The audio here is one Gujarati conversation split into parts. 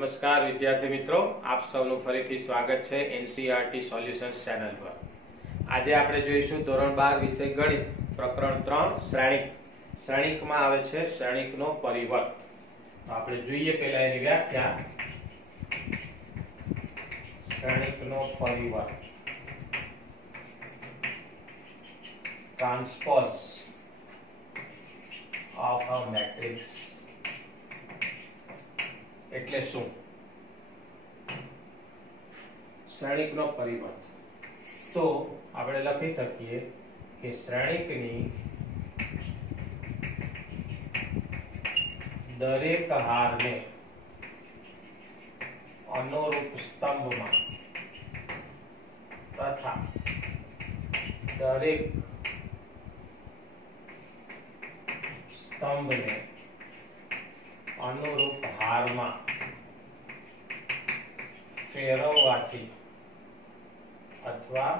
નમસ્કાર વિદ્યાર્થી મિત્રો, આપ સૌનું ફરીથી સ્વાગત છે એનસીઈઆરટી સોલ્યુશન્સ ચેનલ પર। આજે આપણે જોઈશું ધોરણ 12 વિષય ગણિત પ્રકરણ 3 શ્રેણિક। શ્રેણિકમાં આવે છે શ્રેણિકનો પરિવર્ત। તો આપણે જોઈએ પહેલા એની વ્યાખ્યા। શ્રેણિકનો પરિવર્ત, ટ્રાન્સપોઝ ઓફ અ મેટ્રિક્સ એટલે શું? શ્રેણિકનો પરિવર્ત તો આપણે લખી શકીએ કે શ્રેણિકની દરેક હારને અનુરૂપ સ્તંભમાં તથા દરેક સ્તંભને અનુરૂપ હારમાં ફેરવવાથી અથવા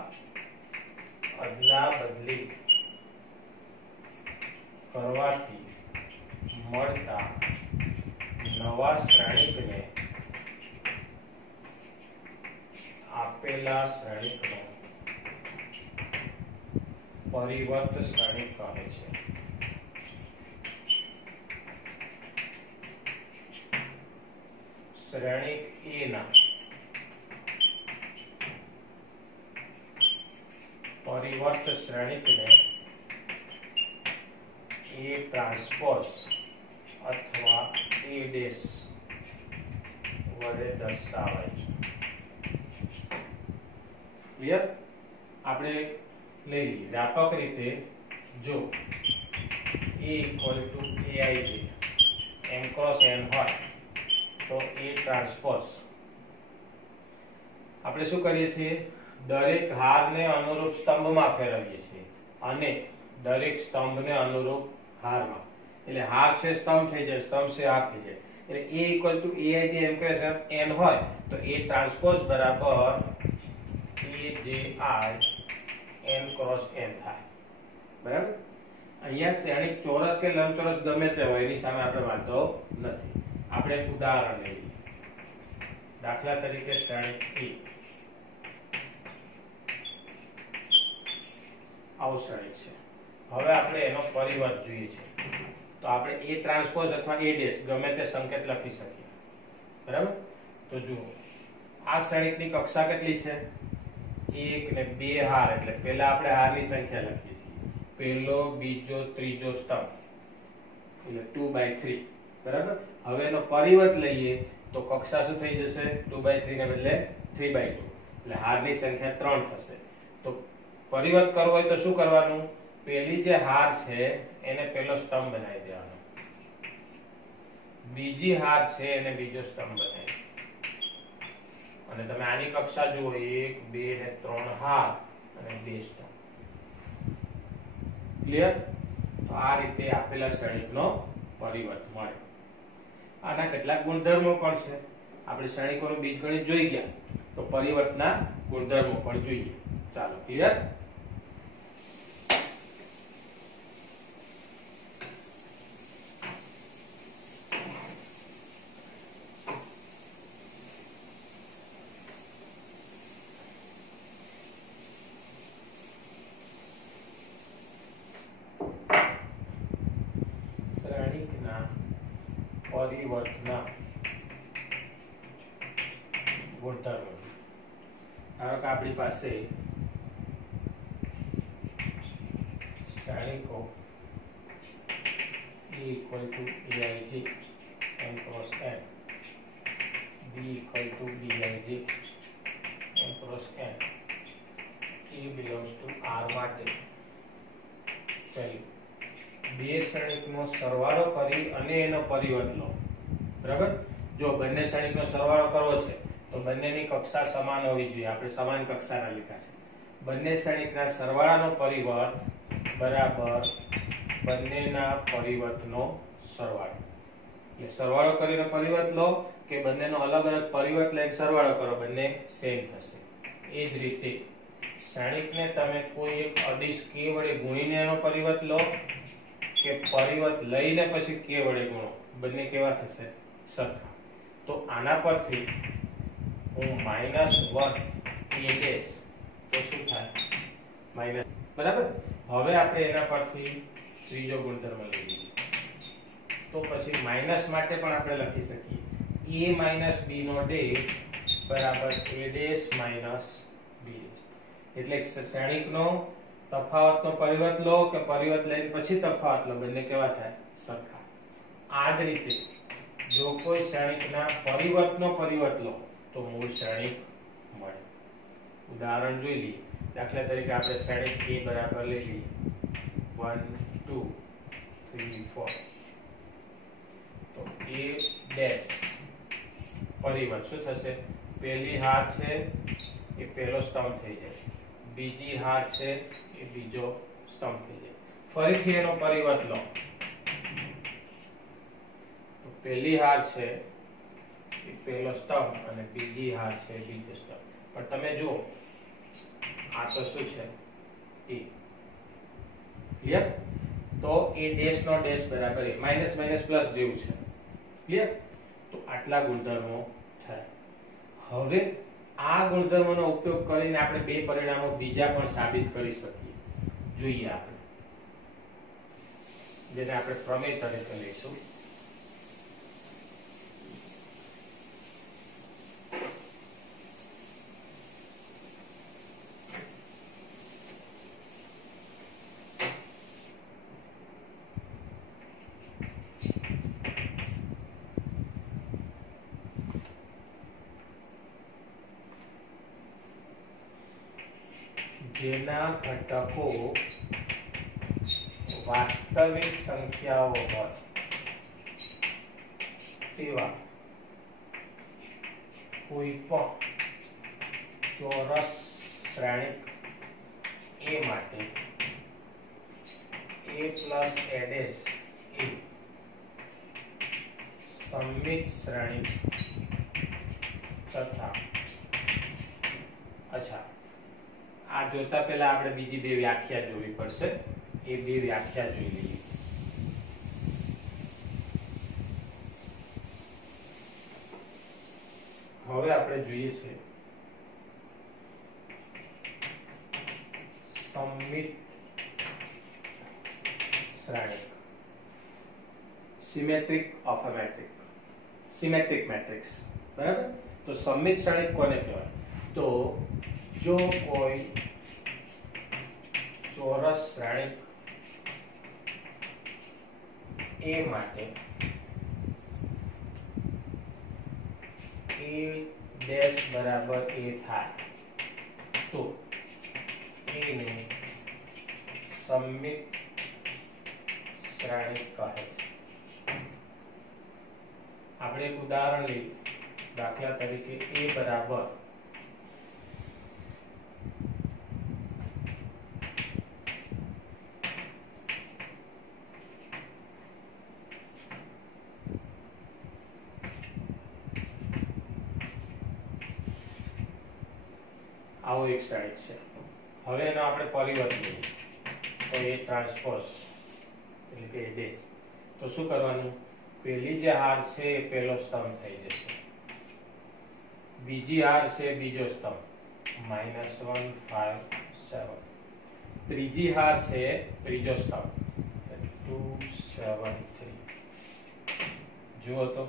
અદલા બદલી કરવાથી મળતા નવા શ્રેણિકને આપેલા શ્રેણિકનો પરિવર્ત શ્રેણિક કહે છે। શ્રેણિક A ના પરિવર્ત શ્રેણિકને A ટ્રાન્સપોઝ અથવા A ડેશ વડે દર્શાવાય છે। ક્લિયર? આપણે લઈ લઈએ વ્યાપક રીતે, જો A = AIJ m cross n હોય તો A ટ્રાન્સપોઝ આપણે શું કરીએ છીએ? દરેક હારને અનુરૂપ સ્તંભમાં ફેરવીએ છીએ અને દરેક સ્તંભને અનુરૂપ હારમાં, એટલે હાર છે સ્તંભ થઈ જાય, સ્તંભ છે હાર થઈ જાય। એટલે A = AIJ m cross n હોય તો A ટ્રાન્સપોઝ બરાબર AJI m cross n થાય। બરાબર? અહીંયા શ્રેણિક ચોરસ કે લંબચોરસ ગમે તે હોય એની સામે આપણે વાંધો નથી। આપણે એક ઉદાહરણ લઈએ। દાખલા તરીકે શ્રેણિક A આવું શ્રેણિક છે। હવે આપણે એનો પરિવર્ત જોઈએ છે તો આપણે A ટ્રાન્સપોઝ અથવા A ડેશ ગમે તે સંકેત લખી શકીએ। બરાબર? તો જુઓ, આ શ્રેણિકની કક્ષા કેટલી છે? 1 ને 2 હાર, એટલે પહેલા આપણે હારની સંખ્યા લખીએ છીએ, પહેલો બીજો ત્રીજો સ્તંભ એટલે 2/3। બરાબર? હવે એનો પરિવર્ત લઈએ તો કક્ષા શું થઈ જશે? 2/3 ને બદલે 3/2, એટલે હારની સંખ્યા 3 થશે। તો પરિવર્ત કરવો હોય તો શું કરવાનું? પહેલી જે હાર છે એને પહેલો સ્તંભ બનાવી દેવાનો, બીજી હાર છે એને બીજો સ્તંભ બનાવી, અને તમે આની કક્ષા જુઓ 1 2 ને 3 હાર અને 2 સ્તંભ। ક્લિયર? તો આ રીતે આપેલા શ્રેણિકનો પરિવર્ત મળે। આના કેટલાક ગુણધર્મો પણ છે। આપણે શ્રેણિકોનું બીજગણિત જોઈ ગયા તો પરિવર્તના ગુણધર્મો પણ જોઈએ। ચાલો, ક્લિયર? શ્રેણિકના પરિવર્તના ગુણધર્મો। ધારો કે આપણી પાસે શ્રેણિકો A = AIJ m cross n, B = BIJ m cross n, K belongs to R માટે ચાલો બે શ્રેણિકનો સરવાળો કરી અને એનો પરિવર્ત લો। બરાબર? જો બંને શ્રેણિકનો સરવાળો કરવો છે તો બંનેની કક્ષા સમાન હોવી જોઈએ। આપણે સમાન કક્ષાના લીધા છે। બંને શ્રેણિકના સરવાળાનો પરિવર્ત બરાબર બંનેના પરિવર્તનો સરવાળો। એટલે સરવાળો કરીને પરિવર્ત લો કે બંનેનો અલગ અલગ પરિવર્ત લઈને સરવાળો કરો, બંને સેમ થશે। એ જ રીતે શ્રેણિકને તમે કોઈ એક અદિશ k વડે ગુણીને એનો પરિવર્ત લો કે પરિવર્ત લઈને પછી k વડે ગુણો, બંને કેવા થશે? સરખા। તો આના પરથી હું -1 a ડેશ તો શું થાય માઈનસ, બરાબર. હવે આપણે એના પરથી ત્રીજો ગુણધર્મ લઈ લઈએ. તો પછી માઈનસ માટે પણ આપણે લખી શકીએ a - b નો ડેશ બરાબર a dash minus b dash. એટલે શ્રેણિકનો તફાવતનો પરિવર્ત લો કે પરિવર્ત લઈને પછી તફાવત લો, બંને કેવા થાય સરખા. આ જ રીતે જો કોઈ શ્રેણિકના પરિવર્તનો પરિવર્ત લો તો મૂળ શ્રેણિક મળે. ઉદાહરણ જોઈ લઈએ. દાખલા તરીકે આપણે શ્રેણિક a બરાબર લઈ લઈએ 1 2 3 4. તો a ડેશ પરિવર્ત શું થશે? પહેલી હાર છે એ પહેલો સ્તંભ થઈ જાય, બીજી હાર છે એ બીજો સ્તંભ થઈ જાય. ફરીથી એનો પરિવર્ત લો તો પહેલી હાર છે એ પહેલો સ્તંભ અને બીજી હાર છે બીજો સ્તંભ. પણ તમે જુઓ આ તો શું છે એ ક્લિયર. તો એ ડેશ નો ડેશ બરાબર એ માઈનસ માઈનસ પ્લસ જેવું છે ક્લિયર. તો આટલા ગુણધર્મો થાય. હવે આ ગુણધર્મોનો ઉપયોગ કરીને આપણે બે પરિણામો બીજા પણ સાબિત કરી શકીએ. જોઈએ આપણે જેને આપણે પ્રમેય તરીકે લઈશું. જેના ઘટકો વાસ્તવિક સંખ્યાઓ હોય તેવા કોઈ પણ ચોરસ શ્રેણિક a માટે a પ્લસ a ડેશ એ સમમિત શ્રેણિક તથા અચ્છા આ જોતા પહેલા આપણે બીજી બે વ્યાખ્યા જોવી પડશે. એ બે વ્યાખ્યા જોઈ લઈએ. હવે આપણે જોઈએ છે સમમિત શ્રેણિક, symmetric of a metric, symmetric matrix, બરાબર. તો સમમિત શ્રેણિક કોને કહેવાય? તો જો કોઈ ચોરસ શ્રેણિક a માટે a ડેશ બરાબર a થાય તો એને સમમિત શ્રેણિક કહે છે. આપણે એક ઉદાહરણ લઈએ. દાખલા તરીકે a બરાબર આવો એક શ્રેણિક છે. હવે એનો આપણે પરિવર્ત લઈએ તો એ ટ્રાન્સપોઝ એટલે કે ડેશ. તો શું કરવાનું? પહેલી જે હાર છે એ પહેલો સ્તંભ થઈ જશે, બીજી હાર છે બીજો સ્તંભ -1 5 7, ત્રીજી હાર છે ત્રીજો સ્તંભ 2 7 3. જુઓ તો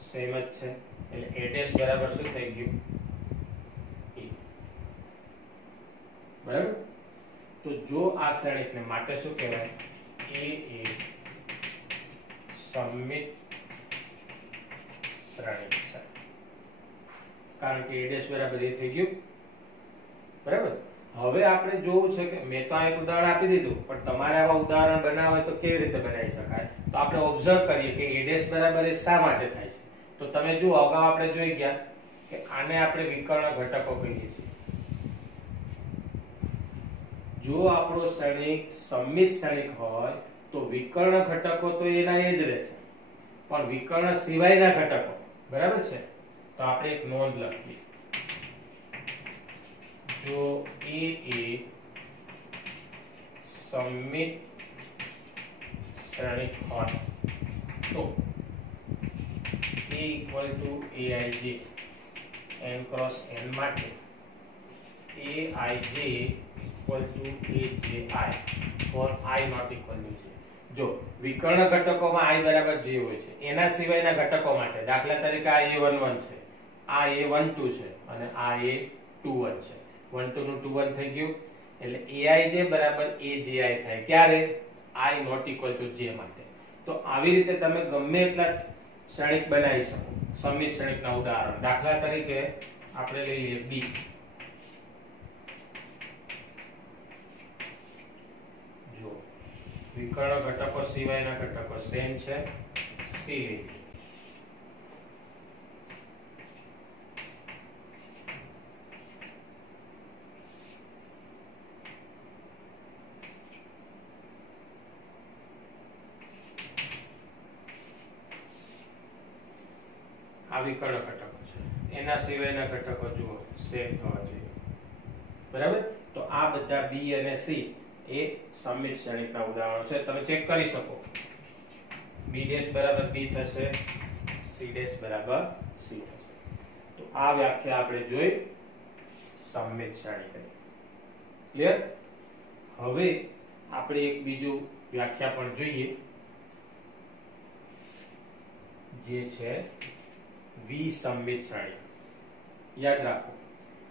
સેમ જ છે. એટલે a ડેશ બરાબર શું થઈ ગયું? બરાબર. તો જો આ શ્રેણિકને માટે શું કહેવાય? a એ સમમિત શ્રેણિક છે, કારણ કે a ડેશ બરાબર a થઈ ગયું, બરાબર. હવે આપણે જોવું છે કે મેં તો આ એક ઉદાહરણ આપી દીધું, પણ તમારે આવા ઉદાહરણ બનાવવા હોય તો કેવી રીતે બનાવી શકાય? તો આપણે ઓબ્ઝર્વ કરીએ કે a ડેશ બરાબર એ શા માટે થાય છે. તો તમે જુઓ, અગાઉ આપણે જોઈ ગયા કે આને આપણે વિકર્ણ ઘટકો કહીએ છીએ. જો આપણો શ્રેણિક સમમિત શ્રેણિક હોય તો વિકર્ણ ઘટકો તો એના એ જ રહેશે, પણ વિકર્ણ સિવાયના ઘટકો, બરાબર છે. તો આપણે એક નોંધ લખીએ. જો a એ સમમિત શ્રેણિક હોય તો equal to aij n cross n માટે aij equal to aji for i not equal to j. જો વિકર્ણ ઘટકોમાં i બરાબર j હોય છે, એના સિવાયના ઘટકો માટે દાખલા તરીકે આ a11 છે, આ a12 છે અને આ a21 છે. 12 નું 21 થઈ ગયું એટલે aij બરાબર aji થાય. ક્યારે? i not equal to j માટે. તો આવી રીતે તમે ગમે એટલા ક્ષણિક બનાવી શકો, સમિત ક્ષણિકના ઉદાહરણ. દાખલા તરીકે આપણે લઈ લઈએ b. જો વિકર્ણ ઘટકો સિવાયના ઘટકો સેમ છે, c લઈ આ વિકર્ણ ઘટકો છે, એના સિવાયના ઘટકો જુઓ સેમ થવા જોઈએ. બરાબર? તો આ બધા b અને c એ સમિત ક્ષણિકના ઉદાહરણો છે. તમે ચેક કરી શકો. b' બરાબર b થશે, c' બરાબર c થશે. તો આ વ્યાખ્યા આપણે જોઈ સમિત ક્ષણિક. ક્લિયર? હવે આપણે એક બીજું વ્યાખ્યા પણ જોઈએ જે છે વિસમિત ક્ષણિક. યાદ રાખો,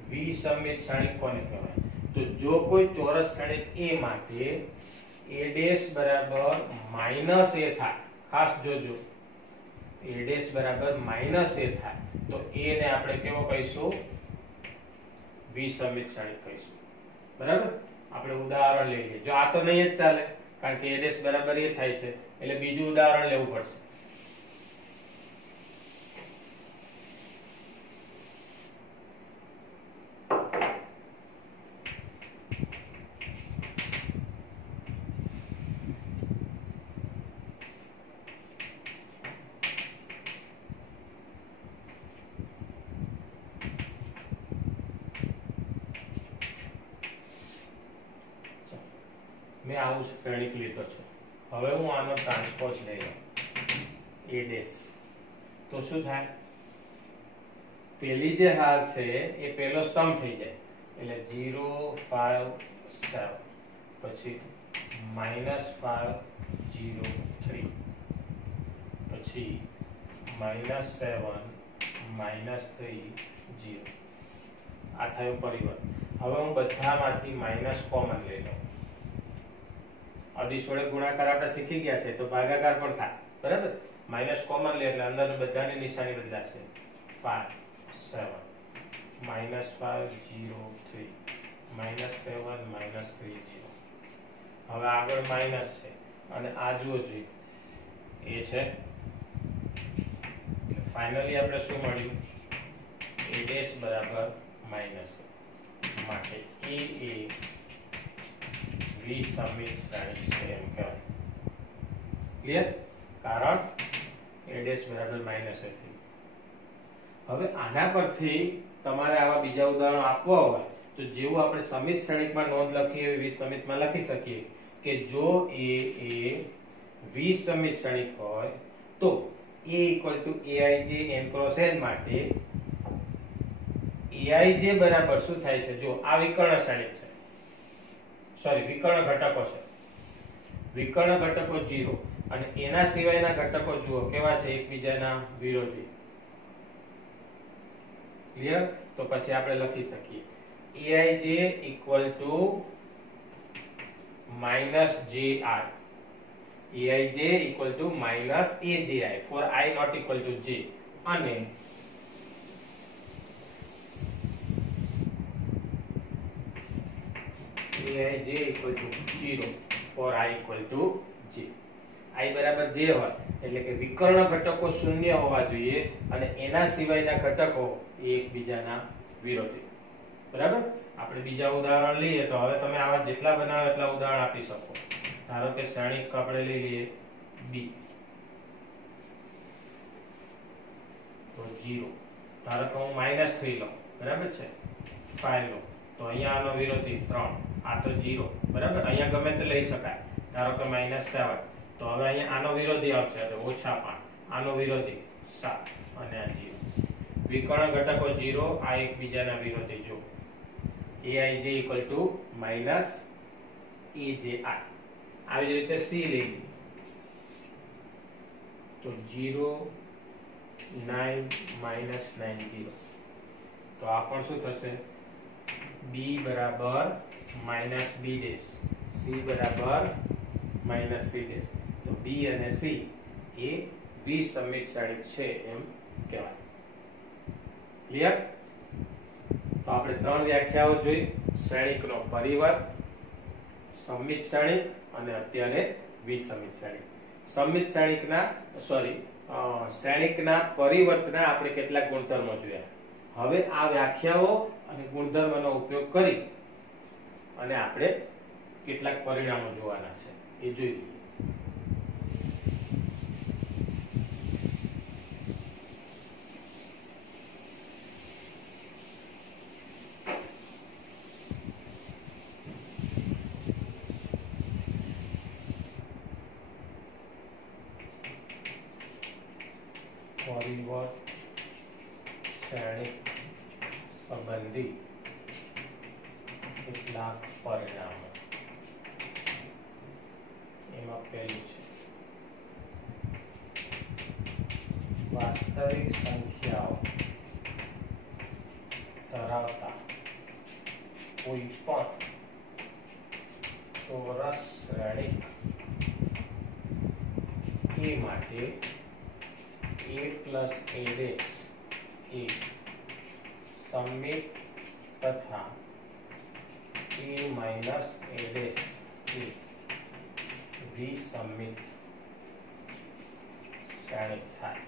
વિસમિત ક્ષણિક કોને કહેવાય? તો જો કોઈ ચોરસ ક્ષણિક a માટે a' બરાબર માઈનસ a થાય, ખાસ જોજો, a' બરાબર માઈનસ a થાય તો a ને આપણે કેવો કહીશું? વિસમિત ક્ષણિક કહીશું. બરાબર? આપણે ઉદાહરણ લઈ લઈએ. જો આ તો નહીં જ ચાલે, કારણ કે a' બરાબર a થાય છે એટલે બીજું ઉદાહરણ લેવું પડશે. મેં આવું ક્ષણિક લીધો છે. હવે હું આનો ટ્રાન્સપોઝ લઈ લઉં a'. તો શું થાય? પેલી જે હાલ છે એ પેલો સ્તંભ થઈ જાય એટલે 0 5 7 પછી -5 0 3 પછી -7 -3 0. આ થયું પરિવર્તન. હવે હું બધામાંથી માઈનસ કોમન લઈ લઉં. અદિશ વડે ગુણાકાર આપણે શીખી ગયા છે તો ભાગાકાર પણ થાય. બરાબર? માઈનસ કોમન લે એટલે અંદરની બધાની નિશાની બદલાશે. 5 7 -5 0 3 -7 -3 0. હવે આગળ માઈનસ છે અને આ જુઓ જોઈએ એ છે. ફાઇનલી આપણે શું મળ્યું? a' બરાબર માઈનસ માટે a એ વિસમિત શ્રેણી છે એમ કહેવાય. ક્લિયર? કારણ a' બરાબર માઈનસ a થયું. હવે આના પરથી તમારે આવા બીજા ઉદાહરણો આપવા હોય તો જેવું આપણે સમિત શ્રેણીમાં નોંધ લખીએ એવી વિસમિતમાં લખી શકીએ કે જો a એ વિસમિત શ્રેણિક હોય તો a equal to aij n cross n માટે aij બરાબર શું થાય છે? જો આ વિકર્ણ શ્રેણિક છે, સોરી વિકર્ણ ઘટકો છે, વિકર્ણ ઘટકો 0 અને એના સિવાયના ઘટકો જુઓ કેવા છે? એકબીજાના વિરોધી. ક્લિયર? તો પછી આપણે લખી શકીએ aij equal to -ji, aij equal to -aji for i not equal to j, અને aij equal to 0 for i equal to j. i બરાબર j હોય એટલે કે વિકર્ણ ઘટકો શૂન્ય હોવા જોઈએ અને એના સિવાયના ઘટકો એકબીજાના વિરોધી. બરાબર? આપણે બીજા ઉદાહરણ લઈએ તો હવે તમે આવા જેટલા બનાવો એટલા ઉદાહરણ આપી શકો. ધારો કે શ્રેણિક આપણે લઈ લઈએ b. તો 0. ધારો કે હું -3 લઉં. બરાબર છે? 5 લઉં તો અહીંયા આનો વિરોધી 3. આ તો 0. બરાબર? અહીંયા ગમે તે લઈ શકાય. ધારો કે -7 તો હવે અહીંયા આનો વિરોધી આવશે એટલે -5. આનો વિરોધી 7 અને આ 0 વિકર્ણ ઘટકો 0 આ એકબીજાના વિરોધી જો aij equal to minus aji આવી જ રીતે c લઈ તો 0 9 minus 9 0 તો આ પણ શું થશે b બરાબર minus b dash c બરાબર minus c dash તો b અને c એ વિસમિત શ્રેણિક છે એમ કહેવાય ક્લિયર તો આપણે ત્રણ વ્યાખ્યાઓ જોઈ શ્રેણિકનો પરિવર્ત સમિત શ્રેણિક અને અત્યારે વિસમિત શ્રેણિક સમિત શ્રેણિકના શ્રેણિકના પરિવર્તના આપણે કેટલાક ગુણધર્મો જોયા હવે આ વ્યાખ્યાઓ અને ગુણધર્મનો ઉપયોગ કરી અને આપણે કેટલાક પરિણામો જોવાના છે એ જોઈ લઈએ પરિવર્ત શ્રેણિક સંબંધી કેટલાક પરિણામો એમાં પહેલું છે વાસ્તવિક સંખ્યાઓ ધરાવતા કોઈ પણ ચોરસ શ્રેણિક એ માટે a plus a dash એ સમિત તથા a minus a dash એ વિસમિત શ્રેણિક થાય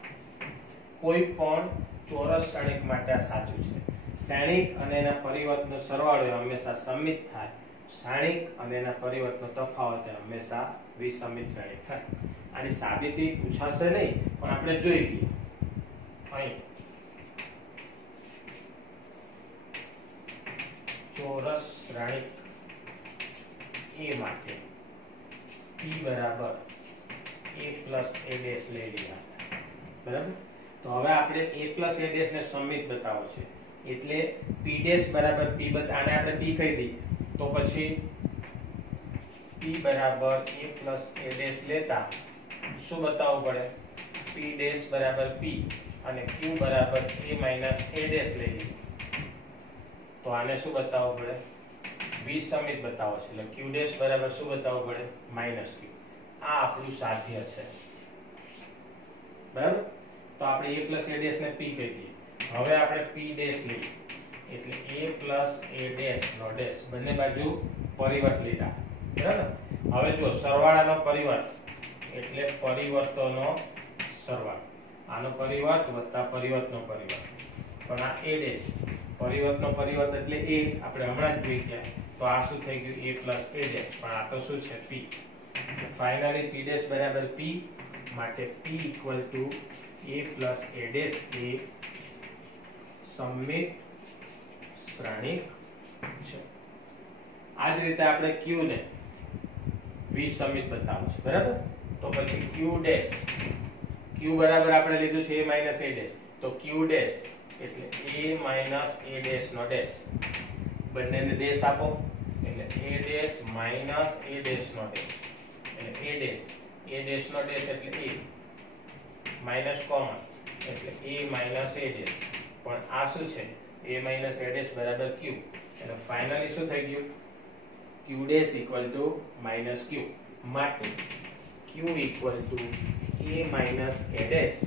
કોઈ પણ ચોરસ શ્રેણિક માટે આ સાચું છે શ્રેણિક અને એના પરિવર્તનો સરવાળો હંમેશા સમિત થાય શ્રેણિક અને એના પરિવર્તનો તફાવત હંમેશા વિસમિત શ્રેણિક થાય આની સાબિતી પૂછાશે નહીં પણ આપણે જોઈ લઈએ અહીં ચોરસ શ્રેણિક a માટે p બરાબર a plus a dash લઈ લીધા બરાબર તો હવે આપણે a plus a dash ને સમિત બતાવો છે એટલે p dash બરાબર p આને આપણે p કહી દઈએ તો પછી p બરાબર a plus a dash લેતા શું બતાવવું પડે p dash બરાબર p અને q બરાબર a minus a dash લઈ લઈએ તો આને શું બતાવવું પડે વિસમિત બતાવો છે એટલે q dash બરાબર શું બતાવવું પડે minus q આ આપણું સાધ્ય છે બરાબર તો આપણે a plus a dash ને p કહી દઈએ હવે આપણે p dash લઈએ એટલે a plus a dash no dash બંને બાજુ પરિવર્ત લીધા બરાબર હવે જો સરવાળાનો પરિવર્ત એટલે પરિવર્તનો સરવાળો આનો પરિવર્ત વત્તા પરિવર્તનો પરિવર્ત પણ આ a dash પરિવર્તનો પરિવર્ત એટલે a આપણે હમણાં જ જોઈ ગયા તો આ શું થઈ ગયું a plus a dash પણ આ તો શું છે p ફાઇનલી p dash બરાબર p માટે p equal to a plus a dash એ સમિત શ્રેણિક છે આ જ રીતે આપણે q ને વિસમિત બતાવવું છે બરાબર તો પછી q dash q બરાબર આપણે લીધું છે a minus a dash તો q dash એટલે a minus a dash no dash બંનેને dash આપો એટલે a dash minus a dash no dash એટલે a dash નો dash એટલે a minus common એટલે a minus a dash પણ આ શું છે a minus a dash બરાબર q એટલે ફાઇનલી શું થઈ ગયું q dash equal to minus q માટે q equal to a minus a dash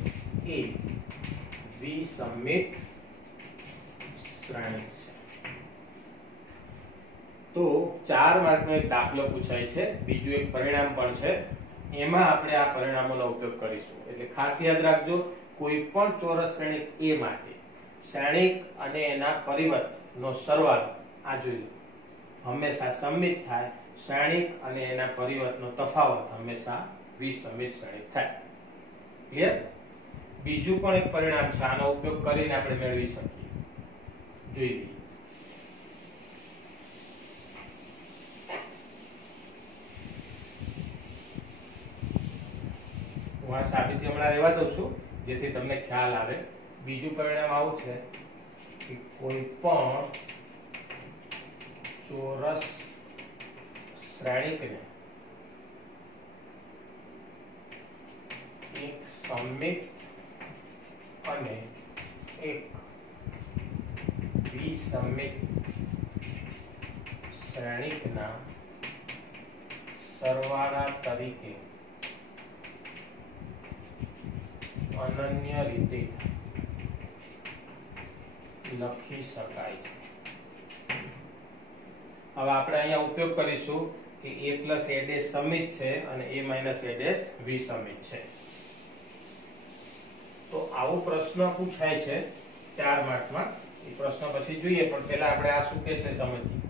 એ વિસમિત શ્રેણિક છે તો 4 માર્કનો એક દાખલો પૂછાય છે બીજું એક પરિણામ પણ છે એમાં આપણે આ પરિણામોનો ઉપયોગ કરીશું એટલે ખાસ યાદ રાખજો કોઈ પણ ચોરસ શ્રેણિક a માટે શ્રેણિક અને એના પરિવર્તનો સરવાળો આ જોયું હંમેશા સમિત થાય શ્રેણિક અને એના પરિવર્તનો તફાવત હંમેશા વિસમિત શ્રેણિક થાય ક્લિયર બીજું પણ એક પરિણામ છે આનો ઉપયોગ કરીને આપણે મેળવી શકીએ જોઈ લઈએ હું આ સાબિતી હમણાં રહેવા દઉં છું જેથી તમને ખ્યાલ આવે. બીજું પરિણામ આવું છે કે કોઈ પણ ચોરસ શ્રેણિકને એક સમમિત અને એક વિસમિત શ્રેણિકના સરવાળા તરીકે અનન્ય રીતે લખી શકાય છે. હવે આપણે અહીંયા ઉપયોગ કરીશું કે a + a' સમિત છે અને a - a' વિસમિત છે. તો આવો પ્રશ્ન પૂછાય છે 4 માર્કમાં. એ પ્રશ્ન પછી જોઈએ, પણ પહેલા આપણે આ શું કે છે સમજીએ.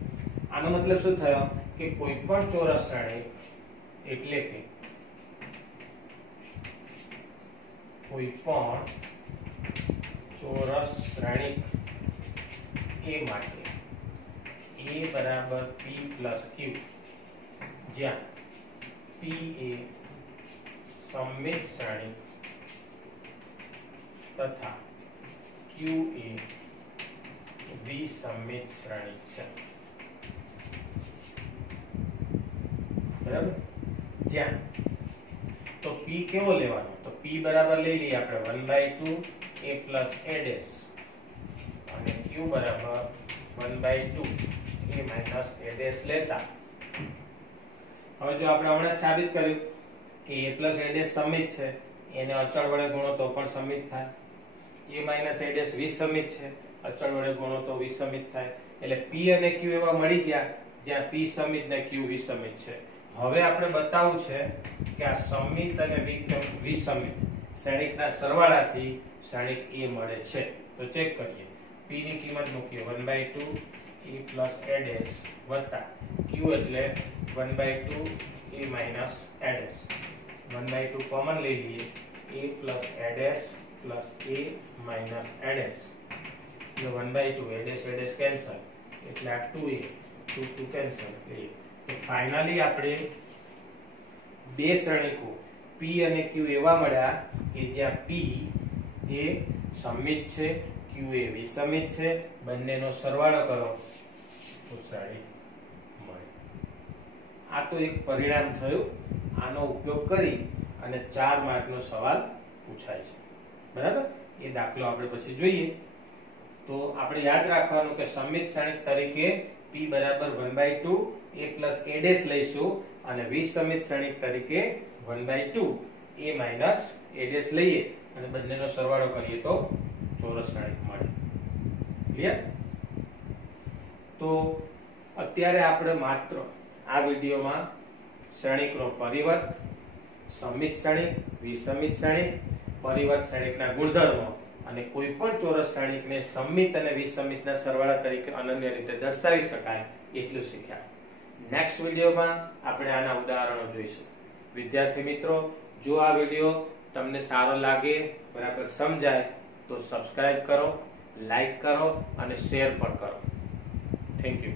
આનો મતલબ શું થયો કે કોઈ પણ ચોરસ શ્રેણિક એટલે કે કોઈ પણ ચોરસ શ્રેણિક A માટે A બરાબર P + Q, જ્યાં P એ સમમિત શ્રેણિક તથા Q એ વિસમિત શ્રેણિક છે. બરાબર? જ્યાં તો P કેવો લેવાનો? તો P બરાબર લઈ લઈએ આપણે 1/2 a + a' અને Q બરાબર 1/2 a - a' લેતા. હવે જો આપણે હમણાં સાબિત કર્યું કે a + a' સમિત છે, એને અચળ વડે ગુણો તો પણ સમિત થાય. a - a' વિસમિત છે, અચળ વડે ગુણો તો વિસમિત થાય. એટલે P અને Q એવા મળી ગયા જ્યાં P સમિત ને Q વિસમિત છે. હવે આપણે બતાવવું છે કે આ સમિત અને વિસમિત શ્રેણિકના સરવાળાથી શ્રેણિક A મળે છે. તો ચેક કરીએ. P ની કિંમત મૂકીએ 1/2 a + a' વત્તા Q એટલે 1/2 a - a'. 1/2 કોમન લઈ લઈએ. a + a' + a - a'. એટલે 1/2 a' કેન્સલ, એટલે આ 2a 2 કેન્સલ. તો ફાઇનલી આપણે બે શ્રેણિકો P અને Q એવા મળ્યા કે જ્યાં P એ સમિત છે, Q એ વિસમિત છે. બંનેનો સરવાળો કરો તો શ્રેણિક મળે. આ તો એક પરિણામ થયું. આનો ઉપયોગ કરી અને 4 માર્કનો સવાલ પૂછાય છે. બરાબર? એ દાખલો આપણે પછી જોઈએ. તો આપણે યાદ રાખવાનું કે સમિત શ્રેણિક તરીકે P બરાબર 1/2 a + a' લઈશું અને વિસમિત શ્રેણિક તરીકે 1/2 a - a' લઈએ અને બંનેનો સરવાળો કરીએ તો ચોરસ શ્રેણિક મળે. ક્લિયર? તો અત્યારે આપણે માત્ર આ વિડિયોમાં શ્રેણિકનો પરિવર્ત, સમિત શ્રેણિક, વિસમિત શ્રેણિક, પરિવર્ત શ્રેણિકના ગુણધર્મો અને કોઈ પણ ચોરસ શ્રેણિકને સમિત અને વિસમિતના સરવાળા તરીકે અનન્ય રીતે દર્શાવી શકાય એટલું શીખ્યા. નેક્સ્ટ વિડિયોમાં આપણે આના ઉદાહરણો જોઈશું. વિદ્યાર્થી મિત્રો, જો આ વિડિયો તમને સારો લાગે, બરાબર સમજાય તો સબસ્ક્રાઇબ કરો, લાઈક કરો અને શેર પણ કરો. Thank you.